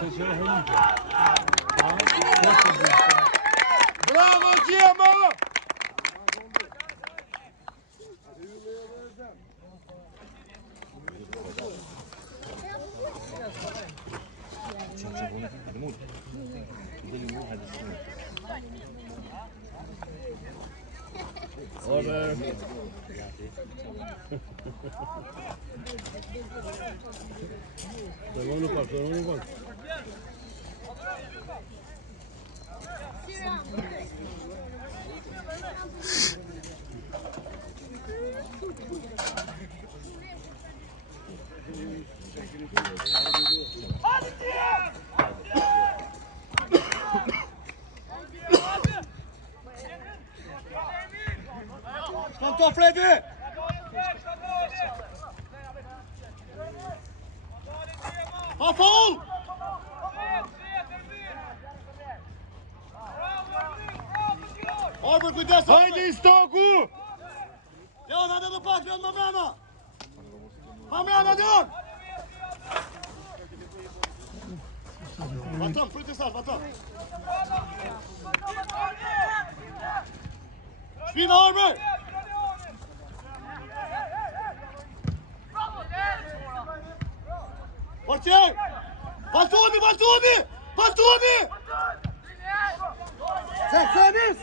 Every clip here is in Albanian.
Bravo Gjema! Order. Tornando bak. Kom Freddy! Ha faul! Arbër kujdes! Hajde i stoku! Leon, hajde dhe pak, Leon, më mrena! Më mrena, Leon! Baton, prit i sas, baton! Shpina Arbër! Portier! Valtoni! Seksenis!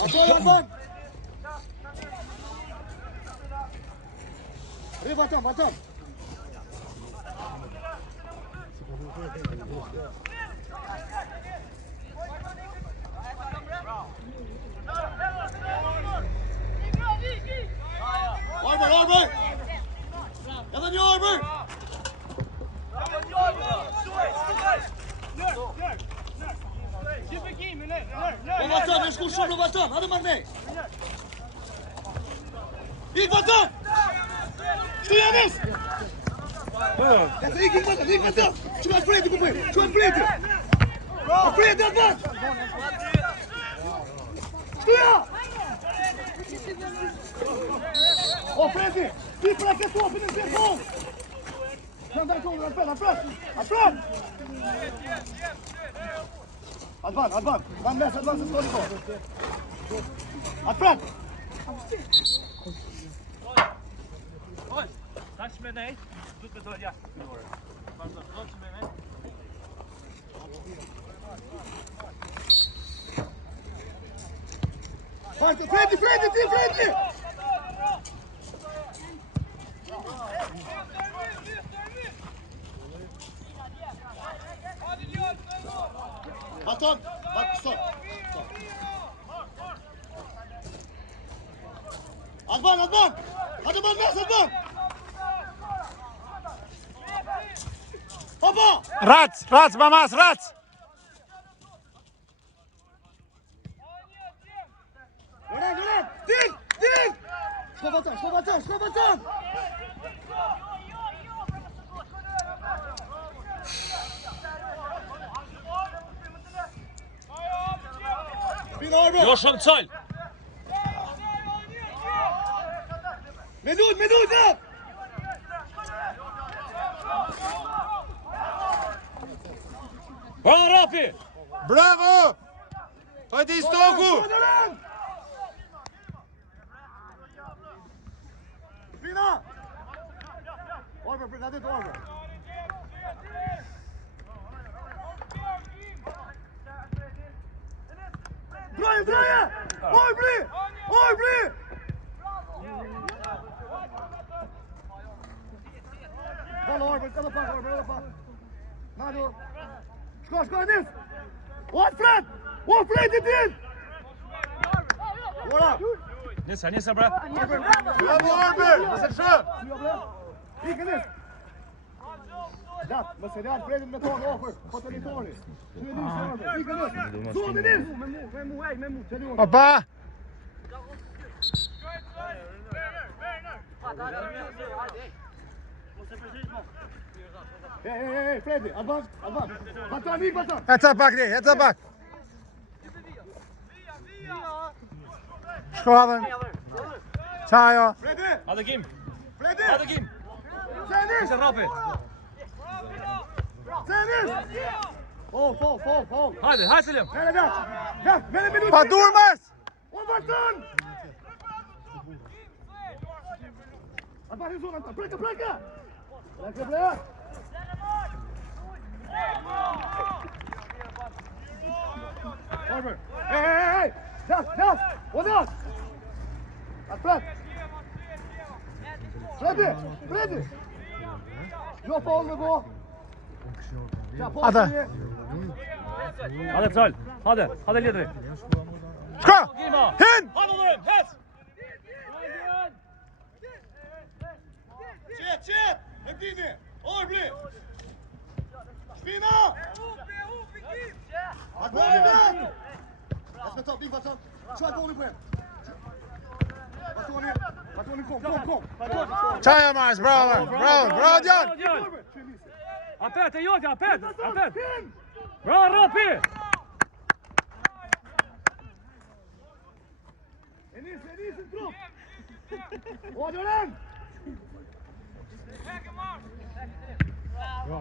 Ato Alban! Baton! Arbër! Edhe një Arbër! O Baton, e shku shumë në Baton, hajde marnej! Ik Baton! Shtu Janis! Ik Baton! Quat Fredi ku bëj! Quat Fredi! Fredi Alban! Shtuja! O Fredi! Ti pra ke topin e zirkon! Këndaj kongë, Alfred! Alban! Van mes, Alban se s'koni ko! Alfred! Taç me nejt, du të dojë jashtë. Pardon, taç me nejt. Hajde, Fredi! Baton, stop. Alban! Hadi man mes, Alban! Hoppa! Rac, mamas, rac! Gören! Dil! Şko Baton! Jo shumë col. Minut, ja! Bravo Rafi! Bravo! Hajde i stoku! Shpina! Arbër, përgatit Arbër! Braje! Arbri! Balla Arbër, edhe pak. Nado! Shko, Enis! O Fred i din! Ora! Nisa, brat. Bravo, Arbër! Mëse shë! Ik Enis! Gjatë, mëse njarë Fredin me tonë ofër, po të litori. Ik Enis! Zuhën Enis! Me mu. Opa! Hey, Fredi, Alban. Baton. Eca pak, Shko hadhen. Qajo. Fredi! Hadi Kim. Fredi! Hadi Kim. Zenis! Ishte Rafi. Zenis! Fall. Hadi, hajde Selim. Gel, gel. Gel, ben bir minut. Pa durmës! Overton! Abajo zona, break. Break. Over. Hey. Yes. What else? Atlet. Freddy. Jo faul me gå. Hadi. Hadi Sal. Hadi Ledri. Shko! Kima. Hin! Hadi oğlum, het. Çet. Hepini. Orbi. Spina. Atlet. Jag ska ta Big Watson. Kör bollen på en. Kom. Qajo Mars, bravo John! Apet, e joti, apet. Bravo Rafi. Enis en trupp. Åder den.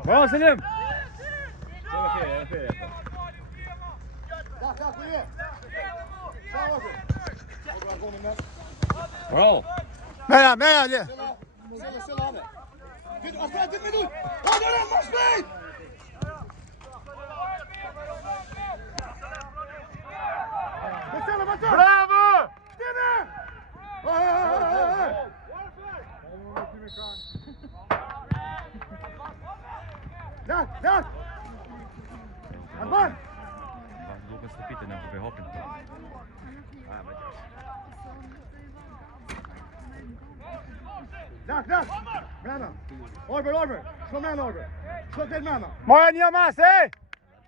Bravo Selim. Ja, kom igen. Bravo. Meja! Silla av det. Atlet, ett minut. Åder den, marsch med! Beställa, Martin! Bravo! Stine! Hey! Där! Advan! Lukas Stepite nam po behopin. Där! Mena! Orber! Slå med Orber! Slå till Mena! Moja një mas, ej!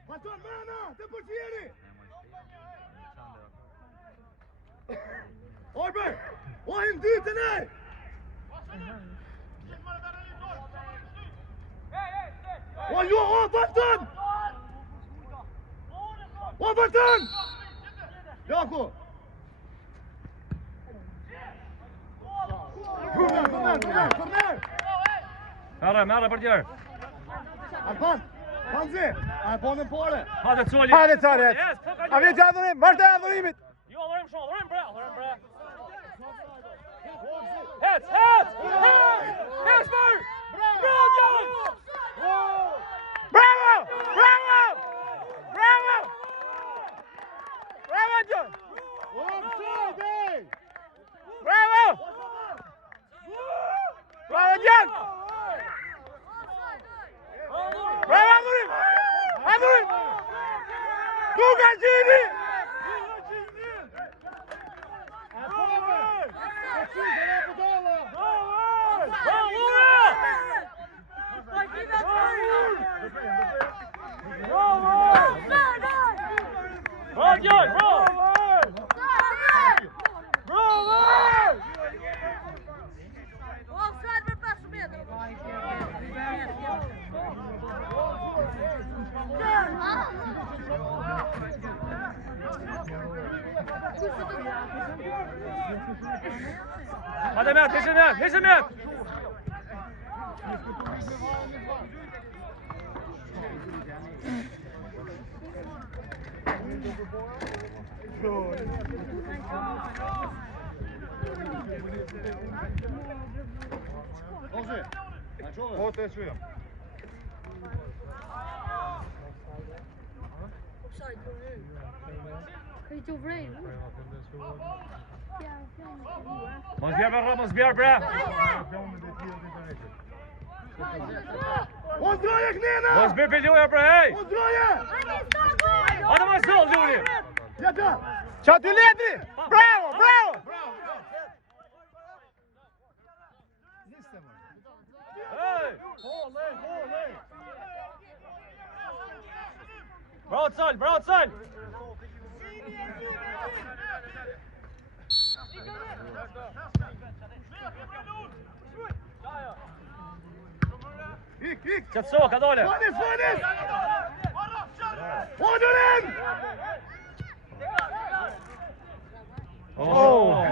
Baton Mena! Det portieri! Orber! Och in dit den är! Overton! Jakob! Kom ner! Merre portier. Alban! Hansi! Är bollen på det? Hadi Tsoli. Hadi Taret! A vjen që adhurim, marrë të adhurimit! Jo, adhurim shumë, adhurim bre. Het! Jesper! Bravo! John! Offside! Bravo, John! Bravo, adhurim! Duka Gjini! Hadi Mert, geçin Mert. Mos bjerë bre. Ondroje knena! Mos bjerë për luja bre, hej. Ondroje! Hadi më sol, Luli. Jeta! Qa ty Ledri! Bravo! Hej. Bravo Tsal. Gick! Qëtë soka, dole. Vanis! Åder den!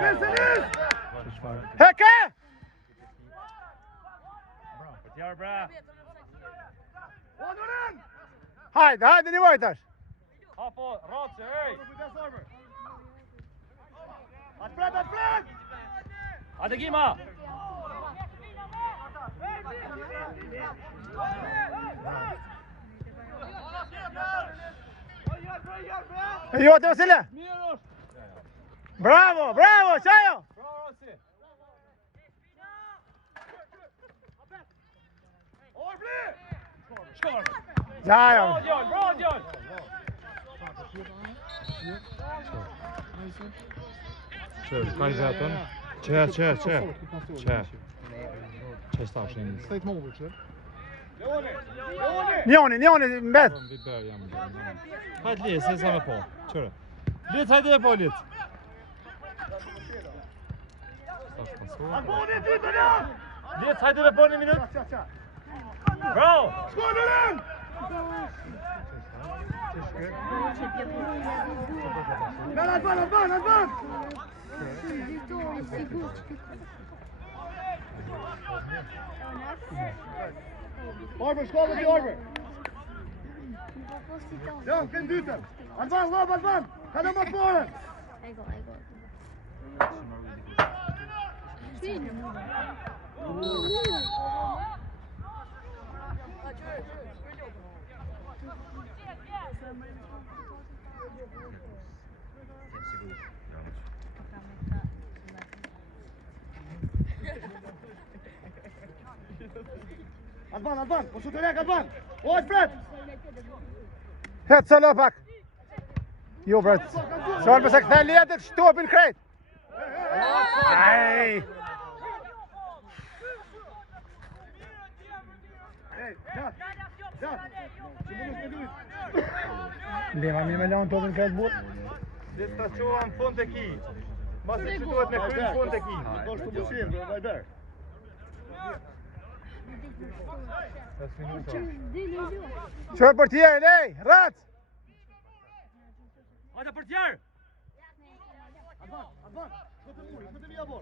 Enis! Heke! Portier, bra. Odoren! Hajde, një vajtash. Hapo, Race, ej. Atfred! Hajde Gima. Jo, të Vasile. Bravo, qajo. Bravo, Race. Shkor. Qajo. Bravo, Djall. Kaj vetën? Që stafshin? Stajt mogu, që? Njoni, mbet. Biber jam. Hajt li, se sa me po. Qëre. Lit, hajde e po lit. Alboni, dytë në! Lit, hajde me po një minut. Bravo. Odoren! Advan! Orber, shkollë të Orber! Jo, kënë dytër! Advan! Ka në më porën! Advan! Po su të lek, Advan! O, Fred! Het sëllë pak. Jo, bret. Sërë përse këthe letit, shtopin krejt. Aj! Lema mi me lanë topin krejt burë. Dit të qoha në fund të ki. Masë që duhet me krynë në fund të ki. Do shtu bushirë, bro, vajber. Qërë për tjerë, lej, rac! Hajde Portier. Advan! Shkote muri, shkote një abor.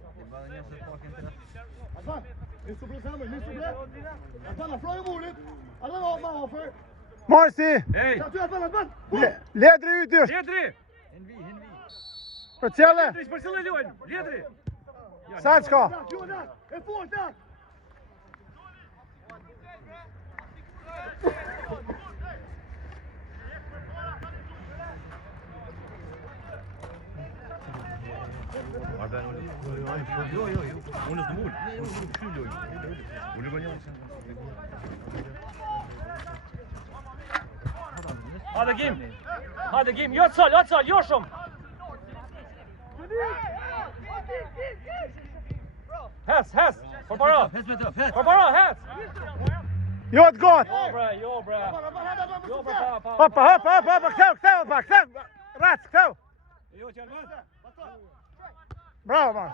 Advan! Një suple samë, Advan, afrojë murit. Advan, ma ofër. Morsi! Ej. Advan! Ledri y dysh! Ledri. Për qëlle! Ledri, për qëlle luajnë. Ledri. Sa të shka? E fort, da! Unë të mund. Hajde Gim, jo të sal, jo shumë. Hes, përpara. Hes. Jo të gotë! Jo, bre. Jo, bre, pa. Hoppa, këtëu pak, rac, këtëu! Jo, qërë. Bravo, Mars!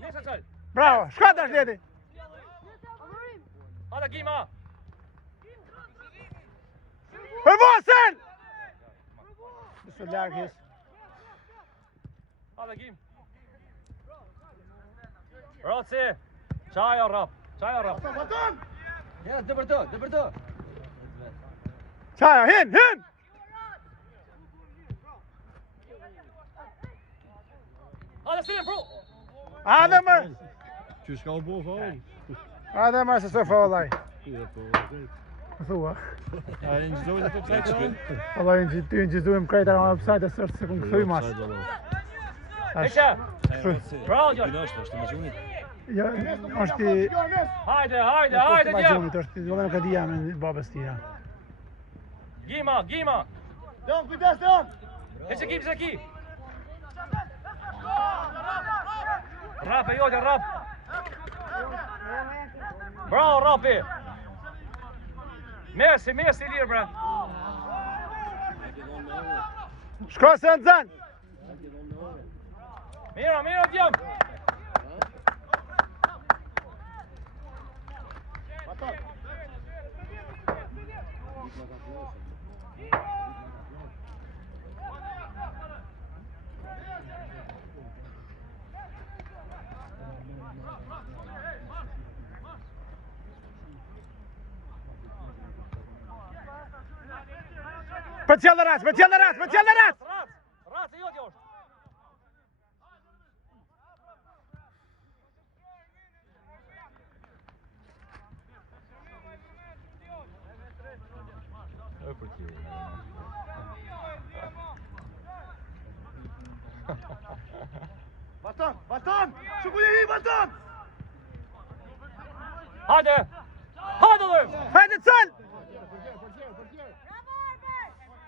Nisa qëll. Bravo, shka të është leti! Hajde Gima. Për vosen! Nësë lërë hisë. Hajde Gim. Raci. Qajo rap. Advan! Ja, dëbërdo. Qajo, hin! Hajde Steven, bro. Adhe mërë! Që shka u bo faul? Adhe mërë se së faulaj. Më thua. A e në gjithojnë të offside që? Allah, në gjithujmë krejta në offside e sërë se këmë këthuj mas. Eqa. Bravo, Gjoj. Ja, është i... Hajde, Ma Gjoj. gjomit, është i... Vëllë në këdia me babës tina. Gima. Leon, kujdes, Leon! Eqa Gim, Zeki. Rape, Jodja, rap. Bravo, Rapi. Messi, lirë, bre. Shko se në zanë! Mira, Djem. Special në rat, special në rat, special në rat! Rat e jotja është. Vatan, vatan! Shukujeri, vatan! Hajde! Hajde dhe! Hajde cëll!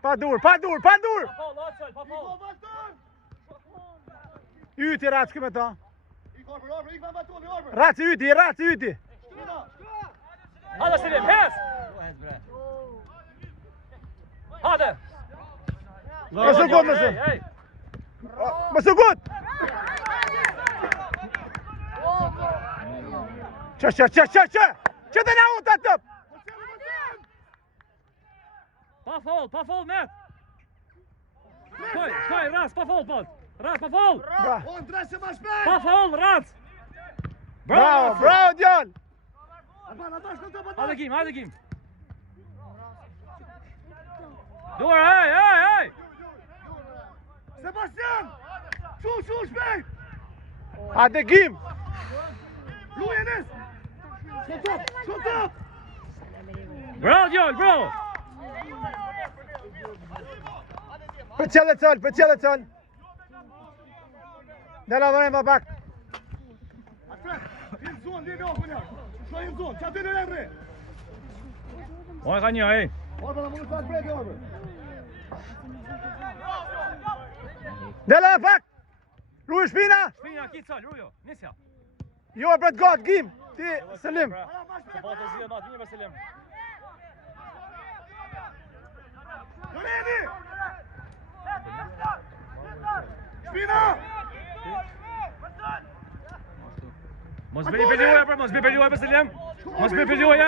Pa dur, pa dur, pa dur! Pa fol! Yti rat shkë me ta. Ik Orber, ik ben baton, Orber! Rat si yti, rat si yti. Hajde Selim, hes! Hajde! Mësë gut, mësë. Hey! Mësë gut! Që! Që të na unë të tëp! Pa fol, Met! Shkoj, ras, pa fol, pot! Ras, pa fol! O, ndresë ma shpejt! Pa fol, ras! Bravo, bravo, Djon! Alban, shkën të Hajde Kim! Dur, hey! Sebastian! Shu, shpejt! Hajde Kim! Luj Enes! Shkën top! Bravo, Djon, bravo! Për qëllë cëll! Në la dhërëm më pak! Alfred, hinë zonë, lirë okë një! Shkoj hinë zonë, që aty në rrë! Oj, ka një, ej! Orber, në mundu të Alfred, Orber! Në la pak! Luj shpina! Shpinja, ki cëll, rujo, nisja! Jo për të gatë, Kim! Ti, Selim! Se po të zhjë ma të një me Selim! Loreni! Shpina! Mos bëri peljuaj për Selim! Mos bëri peljuaj!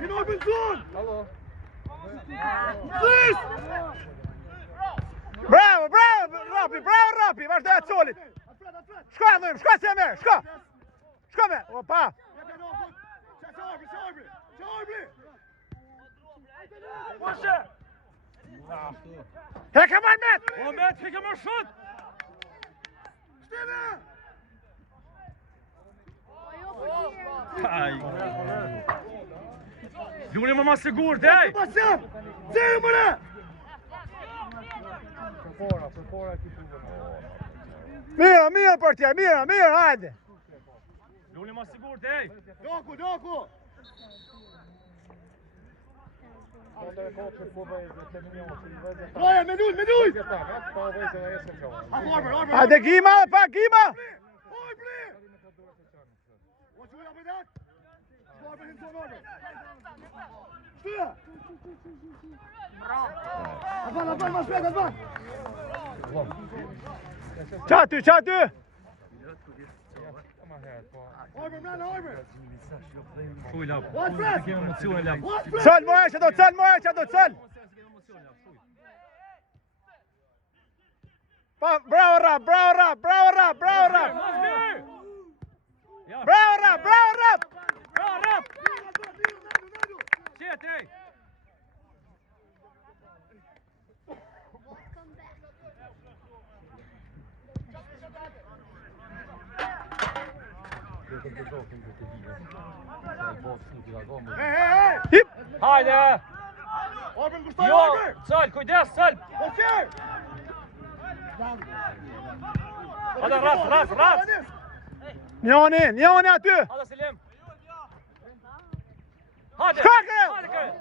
Hinë Orber në zonë! Zis! Bravo, Rapi! Vazhdo e colit! Shka dhëm, shka se me, shka me! Opa! Që Orber! Pashe! Heka marrë Met! O, Met, heke më shut! Shtine! Aj! Lune më ma sigur, dej! Sebastian! Zerë mëre! Mira për tja, mira, hajde! Lune më sigur, dej! Doku! Troje, me nuj! Orber! Hajde Kima, pa Kima! Orber! O që uja për dak? Orber hinë zonë Orber! Shtyja! Alban, ma shpejt, Alban! Qaty! Orber, mrena, Orber! Shuj, lap! Alfred! Keme emocione, lap! Cëll, më e cëll! Pa, bravo Rap! Mos Bravo Rap! Bravo, rap! Qet, ej! Hey! Hip! Hajde! Orber në kushtoj Jo! Orber! Cëll, kujdes, cëll! Okej! Hajde, rat! Njoni aty! Hajde, Selim! Hajde! Shka kërë! Hajde, kërë!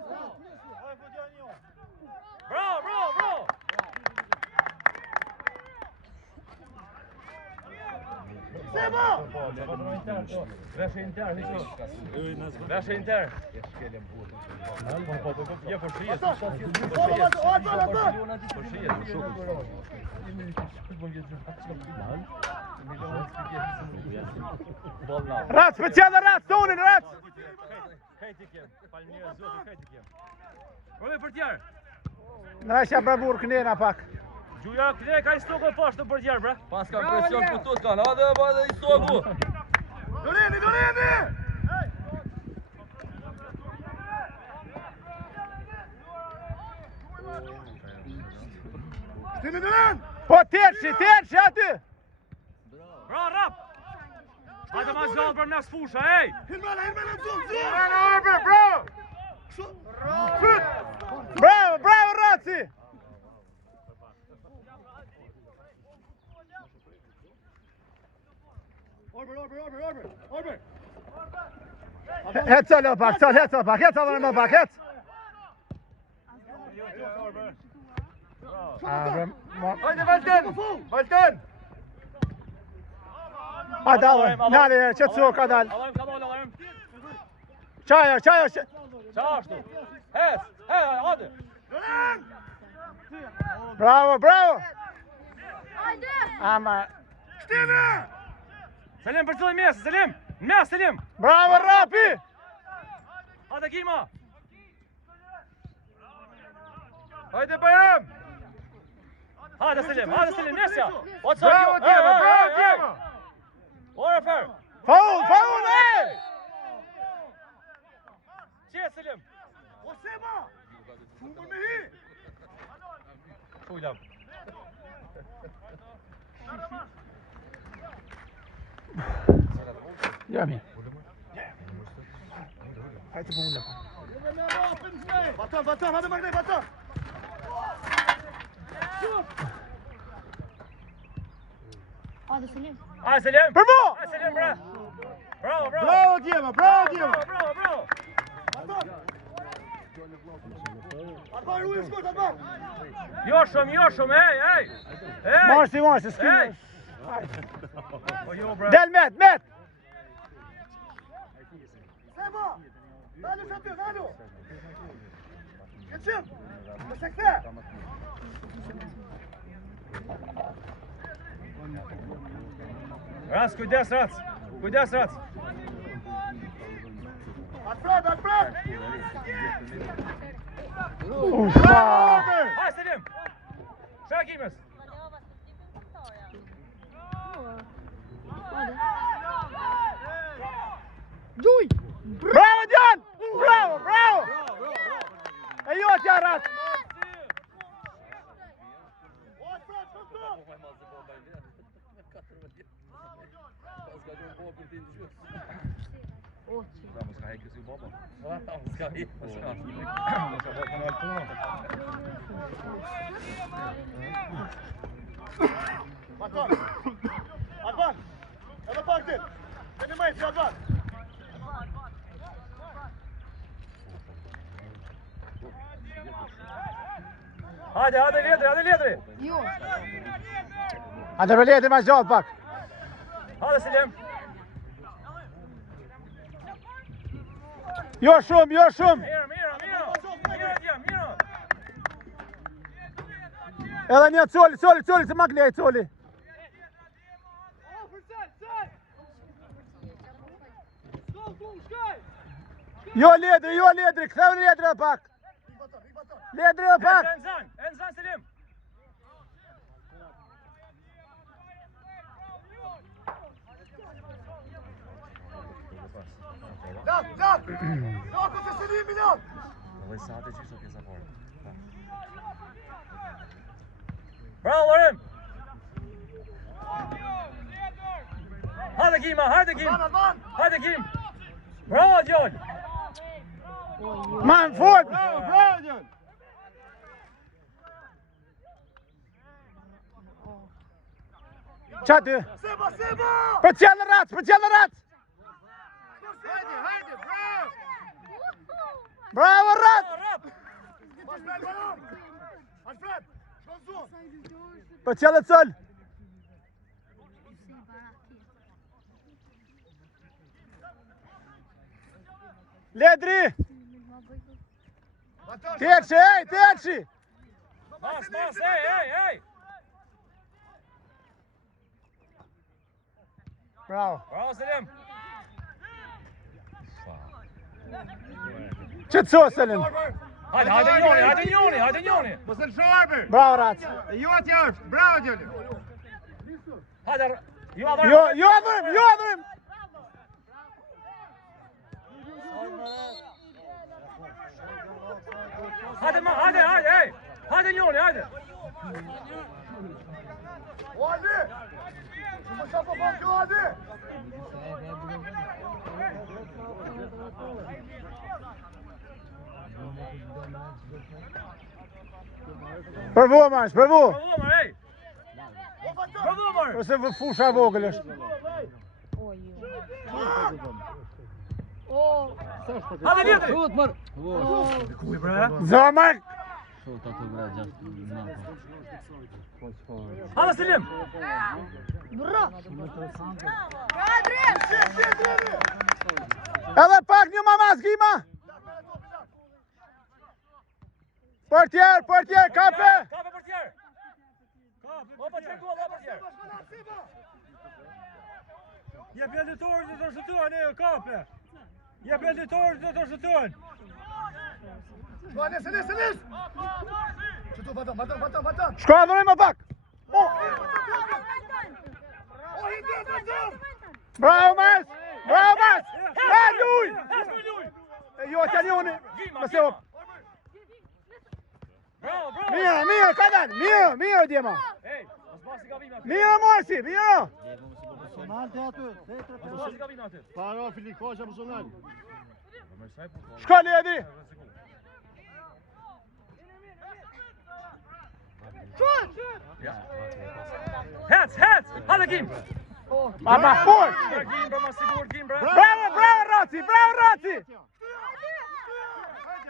Bravo! Seba! Veshe inter, Veshe inter! Je për shije, Rat, special rat, tonin rat! Hejti kem, falmirë zotë, hejti kem. Ove për tjerë! Në isha bravur kënena pak. Gjuja, këne ka i stoko pashtë për tjerë, bre. Pas ka presion për tot kanë, hajde i stoku! Doreni! Hinner den! Po Tershi aty! Bra, rap! Hajde ma zgjallë për mes fusha, ej! Hin mellan, zoom! Arbe, bravo! Bravo Razzi! Orber! Het Sal bak, Sal, het alana bak, het! Hajde Valten! Hadi al, nali, qëtë su ka dal. Alarm. Qaja. Qa ashtu? Hajde! Bravo! Ama, Stine! Selim për cilë mjesë, Selim! Mjesë, Selim! bravo Rapi! Hajde Kima! Hajde Bayram! Hajde Selim, nesja! Bravo Djema! Ora fer! Faul, ej! Qe Selim! Osema! Shumë me hi! Kujlam. Jami. Hajde po ullë. Batan, hadi Magnay, Batan! Hajde Selim! Për mo! Hajde Selim, bra! Bravo! Bravo Djema! Bravo! Alban, ujë shkurt, Alban! Joshum, ej! Marsi, s'ki. Ej! Po jo, bra! Del met! Sema! Dalu shatë, dalu! Keçim! Më se këthe! Rac, kujdes, Rac! Alfred! Ufa! Hajde Selim! Shakimes! Bravo Djan! Bravo! E jo t'ja Rac! Alban! Edhe pak dit! Keni majtë, Alban! Hajde Ledri! Hajde për leti ma gjallë pak. Hajde Selim! Jo shumë! Miro! Edhe një coli, se ma klej coli. Jo Ledri, këtheu Ledri dhe pak. Enzan Selim! Lat! Lako se Selimi, lat! Bravo Lorim! Hajde Kim! Alban! Hajde Kim! Bravo Djon! Man fort! Bravo, Djan! Qaty! Seba! Për qellë Rac! Hajde, bravo! Bravo Rac! Alfred, balon! Alfred, shkon zonë! Për qellë col! Ledri! Tershi! Mas, ej! Bravo! Bravo Selim! Qëtë so, Selim? Hajde njoni! Mos e lësho Arber! Bravo Rac! E jo atje është, bravo Gjoli! Hajde! Jo adhurim! Hajde njoni, hajde! O Adi! Që më qapo pa kjo Adi! Përvu, Mars, përvu! Bravo, ej! Bravo, Mar! Ose fusha vogël është. Hajde vjetri! Shoot, Mar. Kuj, bre? Zamar! Shoot atë bre gjashtë natë. Hajde Selim! Edhe pak një mamaz, Gima! Portier, portier, kape! Kape për tjerë! Opa që gol, opa tjerë! Jep editorë që të shëtuan, e kape! Jep editorë që të shëtuan! Shko Adi, Selis! Që tu, vatan! Shko adhurim më pak! O, hindi, vatan! Bravo, Mars! Bravo, Mars! E, luj! Luj! Jo, t'ja njoni! Mëse op! Bravo, bravo! Mirë, ka dalë! Mirë, Djema! Ej, mos basi gabim aty. Mirë, Morsi, mirë! Mos basi gabim aty. Para, Fili, koqa personal. Shko Ledi! Hec! Hajde Kim! Ama fort! Kim, bra, ma sigur Kim, bra! Bravo, Raci!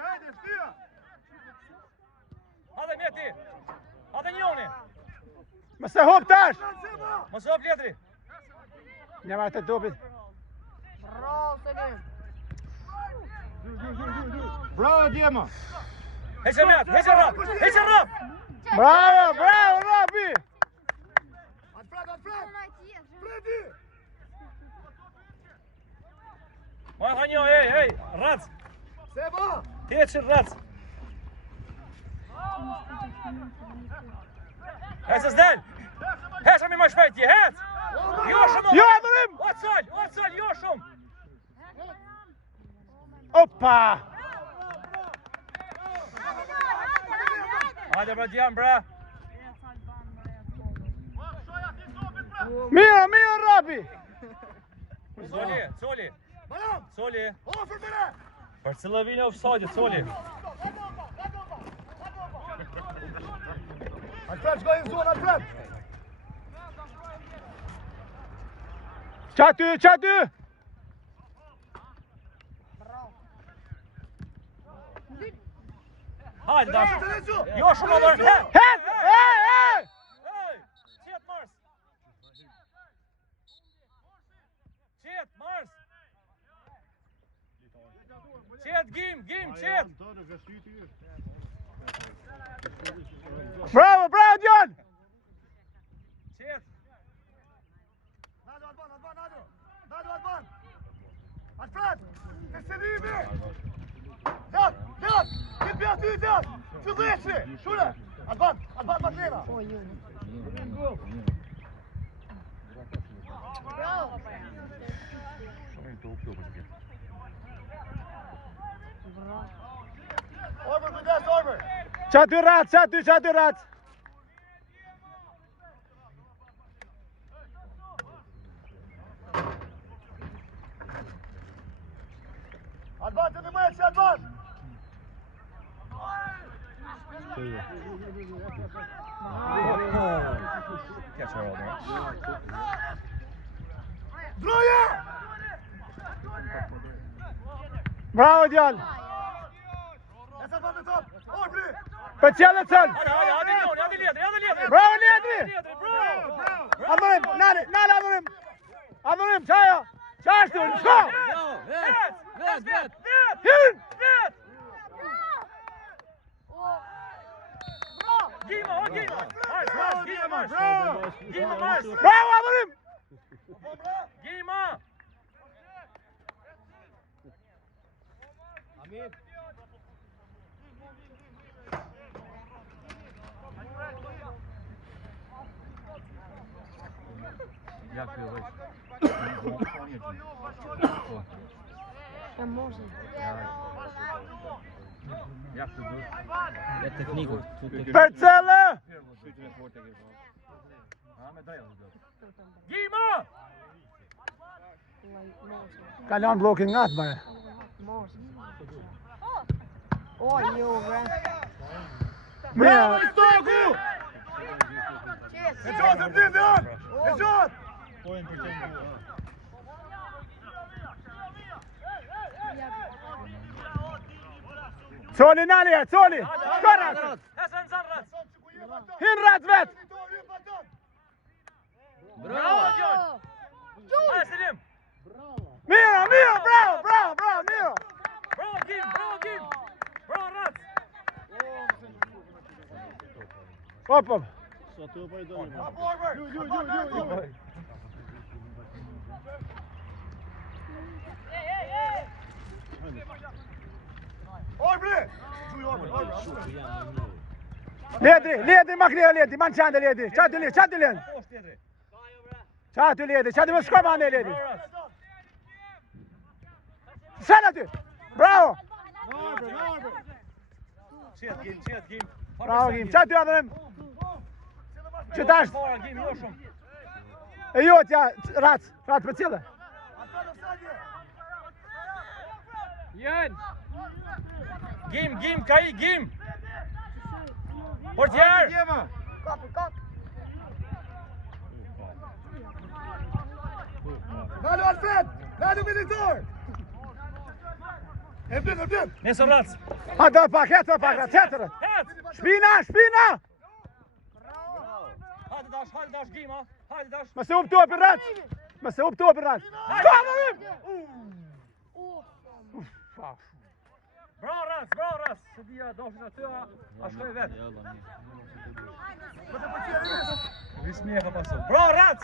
Hajde, shtia! Hajde Meti! Hajde Njoni! Mëse hop tash! Mos hop Letri! Njema të dopit. Bravo, Djema! Heqe Met! Heqe Rap! Bravo, Rabi! Atfrat! Fredi! Moja tha një, ej! Rac! Seba! Ti e qërë Rac! Hecë s'del! Heqë mi më shpejtje, hecë! Jo shumë! Jo, adhurim! O cëll, jo shumë! Opa! Hajde bra Djam, bra! Mirë, Rabi! Coli! Malam! Coli! Ofër mëre! Për cilë vini offside, Coli! Atfrat, shkoj në zonë, Atfrat! Qaty! Hajde, dash! Jo shumë adhër! Het! Ej! Qetë Mars! Qetë, Gim, qetë! Bravo, Dion! Qetë! Nado, Alban! Atfrat! Të Selimi! Zat! Këtë bja ty, Zat! Që dheshri! Shure! Alban, Matlena! Orber, kujdes, Orber! Qaty Rac! Alban, të në mëjë, Alban! Catch her over. Droja! Bravo, Dion! Esë Alban në top! Orbri! Për qëllë të cëllë! Hajde Letri! Bravo, Letri! Bravo! Adhurim, nale, adhurim! Adhurim, qajo! Qashtu, në shko! Vet! Hin! Gima! Bravo, adhurim! Gima! Jak to weź? Tam może. Jak to było? Ja techniku. Për cëllë! Gima! Ka lanë blokin nga atë bare. Oj, jo, bre. Bravo, Mira, Stoku! E qatë, mbim, janë! E qatë! Coli nalje, coli! Shkorat! Hasan Zarrat! Hin rat vet! Bravo, John! Hajde, Selim! Mira, mira, bravo, bravo, bravo, mira! Bravo, Gim! Bravo, Gim! Bravo, Rat! Hop, hop. Oj, bre! Ledi, maknija ledi, man qande ledi. Qatë ledi, qatë ledi. Qatë ledi, qatë më shko mane ledi. Sen aty! Bravo! Qet, Gim! Bravo, Gim, qatë ty adhërëm. Që tash, Fora, Gim, jo shumë! e jo tja, rac për cilë. Gim, kai, Gim! Portier! Nalu Alfred! Nalu Militar! Ebdim! Nesër Rat! Hajde pak, hetër pak, rac, hetër. Het! Shpina! Hajde dash, Gim, ha! Hajde dash! Më se up topi rac. Më se up topi rac. Shko më vim! Bravo, Rat! Se dia dofin aty, a shkoj vet. Vismija ka pasu. Bravo, Rat!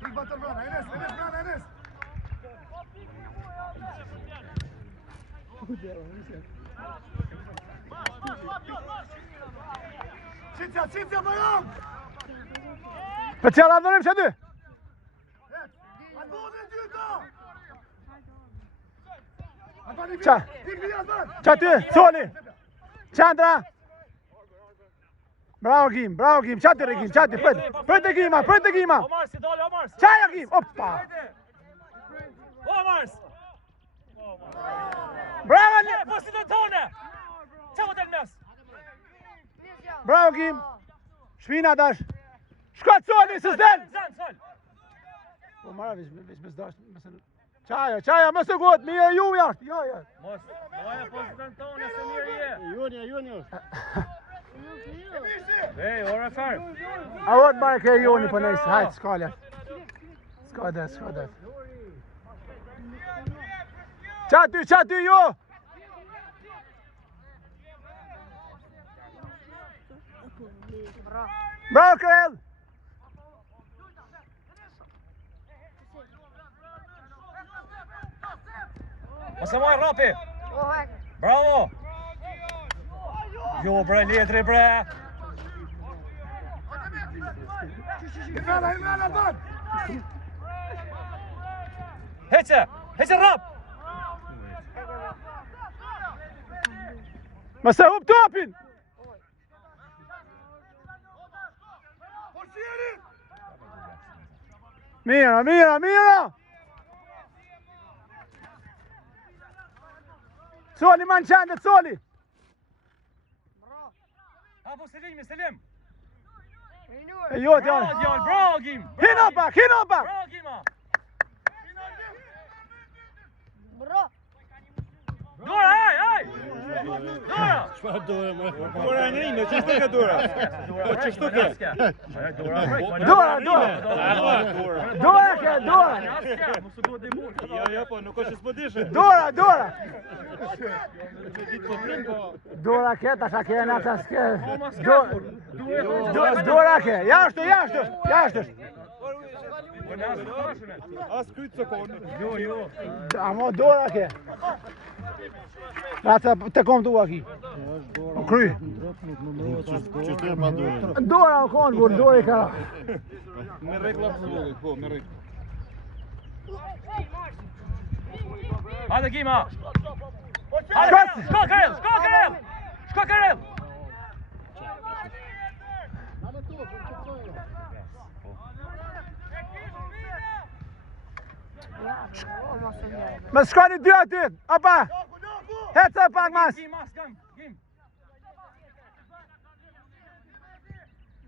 Ik bater brana, Enes! Qitja, Bajan! Për cilë adhërim që dy? Albone dyta! Qa? Qa ty, coli! Qandra! Bravo Gim, qa ty Gim, qa ty, pëjtë Gima! Omarsi, dole, Omarsi! Qaja Gim, opa! Omars! Bravo, Posti të tone! Qa më të mes? bravo Gim! Shpina dash! Shko coli, së s'den! Zan, sol! Po mara vish me s'dash, qaja, më së gotë, mi e ju jashtë, jo. Mos, doja posti të tone, se mirë je! Ej, ora farë! A vot bare ke joni për nejse, hajtë, s'ka det. Qa ty, jo! Bravo, Krell! Mos e moj rapi! Bravo! Jo, bre, letri, bre! Imrana, ban! Hece rap! Më se hup topin! Portieri! Mira! Coli, man qande, coli! Apo Selim! E jo, Bravo, t'janë. djallë, bravo, Gim! Hino pak! Bravo, Gima! Dora, aj! Dora! Çfarë dora më? Dora e nrimë, ç'është kjo dora? Po ç'është kjo? Dora! Jo, po nuk është s'podishë. Dora! Dora ke, tasha ke në atas ke. Dora ke, jashtë. As kryt sokon. Jo. Amo Dora ke. Raca të kom tu aki. Kry. Ç'është ma dora? Dora u konë, kur Dora i ka. Me rregull absolute, po, me rregull. Hajde, Gima! Shko! Shko, Karel! Më shkoni dy aty. Opa. Heca pak mas. Gim, mas, gim.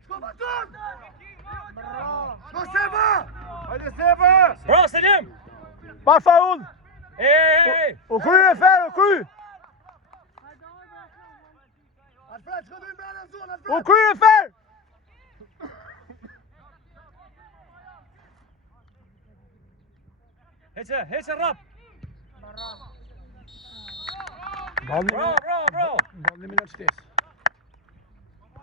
Shko Batur! Shko Seba! Hajde Seba! Bravo, Selim! Pa faul. Ej! U kry e fer, u kry. Alfred, shko dojnë mene në zonë, U Alfred! kry e fer. Heqe rap! Balli Bravo! balli minut shtesë.